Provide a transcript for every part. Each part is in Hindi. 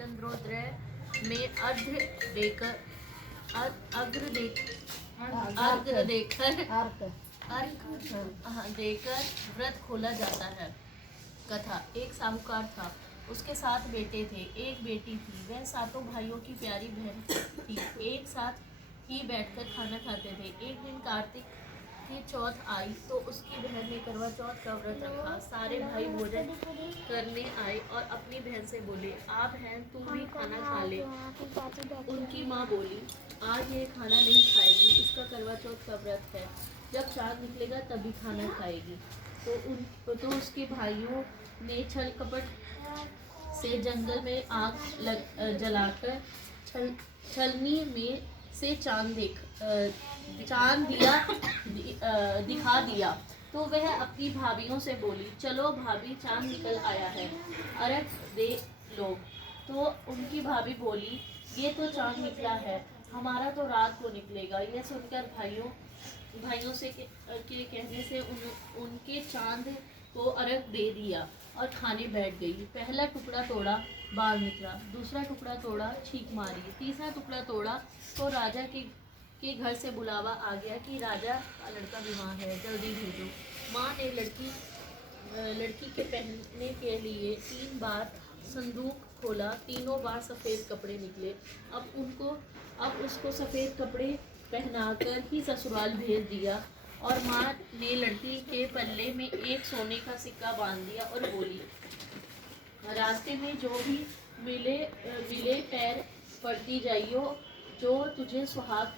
चंद्रोदय में अर्घ देकर व्रत खोला जाता है। कथा। एक साहूकार था, उसके 7 बेटे थे, एक बेटी थी। वह सातों भाइयों की प्यारी बहन थी। एक साथ ही बैठकर खाना खाते थे। एक दिन कार्तिक की चौथ आई तो उसकी बहन ने करवा चौथ का व्रत रखा। सारे भाई भोजन करने आए और अपनी बहन से बोले, आ बहन तू भी खाना खा ले। उनकी माँ बोली, आज ये खाना नहीं खाएगी, इसका करवा चौथ का व्रत है, जब चाँद निकलेगा तभी खाना खाएगी। तो उसके भाइयों ने छल कपट से जंगल में आग जलाकर छलनी में से चांद दिखा दिया। तो वह अपनी भाभीियों से बोली, चलो भाभी चांद निकल आया है, अर्घ दे लो। तो उनकी भाभी बोली, ये तो चांद निकला है, हमारा तो रात को निकलेगा। यह सुनकर भाइयों से के कहने से उनके चांद को अर्घ दे दिया और खाने बैठ गई। पहला टुकड़ा तोड़ा, बाल निकला। दूसरा टुकड़ा तोड़ा, छींक मारी। तीसरा टुकड़ा तोड़ा तो राजा के घर से बुलावा आ गया कि राजा का लड़का बीमार है, जल्दी भेजो। माँ ने लड़की के पहनने के लिए 3 बार संदूक खोला, तीनों बार सफ़ेद कपड़े निकले। अब उसको सफ़ेद कपड़े पहनाकर ही ससुराल भेज दिया और माँ ने लड़की के पल्ले में एक सोने का सिक्का बांध दिया और बोली, रास्ते में जो भी मिले पैर पड़ती जाइयो, जो तुझे सुहाग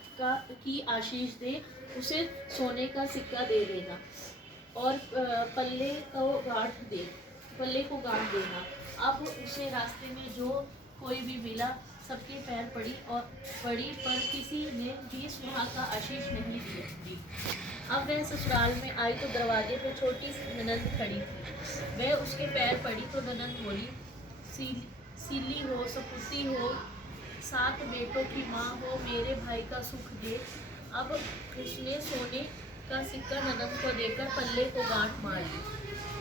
की आशीष दे उसे सोने का सिक्का दे देना और पल्ले को गांठ देना। अब उसे रास्ते में जो कोई भी मिला सबके पैर पड़ी पर किसी ने भी सुहाग का आशीष नहीं दी। अब वह ससुराल में आई तो दरवाजे पे छोटी सी ननंद खड़ी थी। वह उसके पैर पड़ी तो ननंद बोली, सीली हो, सपुती हो, 7 बेटों की माँ हो, मेरे भाई का सुख दे। अब उसने सोने का सिक्का ननंद को देकर पल्ले को गांठ मार ली।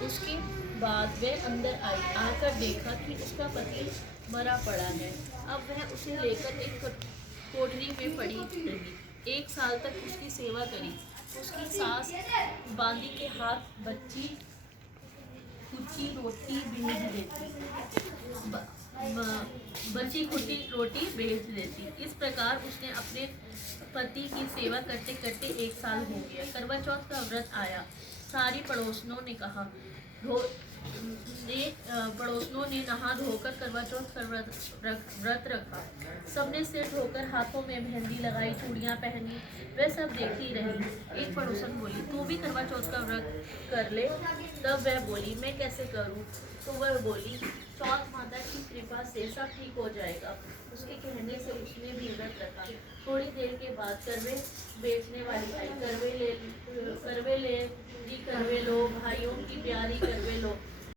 उसके बाद वह अंदर आई, आकर देखा कि उसका पति मरा पड़ा है। अब वह उसे लेकर एक कोठरी में पड़ी रही। 1 साल तक उसकी सेवा करी। उसकी सास बांदी के हाथ बची खुदी रोटी भेज देती। इस प्रकार उसने अपने पति की सेवा करते करते 1 साल हो गया। करवा चौथ का व्रत आया। सारी पड़ोसनों ने नहा धोकर करवा चौथ का व्रत रखा। सबने सिर धोकर हाथों में मेहंदी लगाई, चूड़ियाँ पहनी। वह सब देखती रही। एक पड़ोसन बोली, तू भी करवा चौथ का व्रत कर ले। तब वह बोली, मैं कैसे करूँ? तो वह बोली, चौथ माता की कृपा से सब ठीक हो जाएगा। उसके कहने से उसने भी व्रत रखा। थोड़ी देर के बाद करवे बेचने वाली आई। करवे लो भाइयों की प्यारी करवे लो।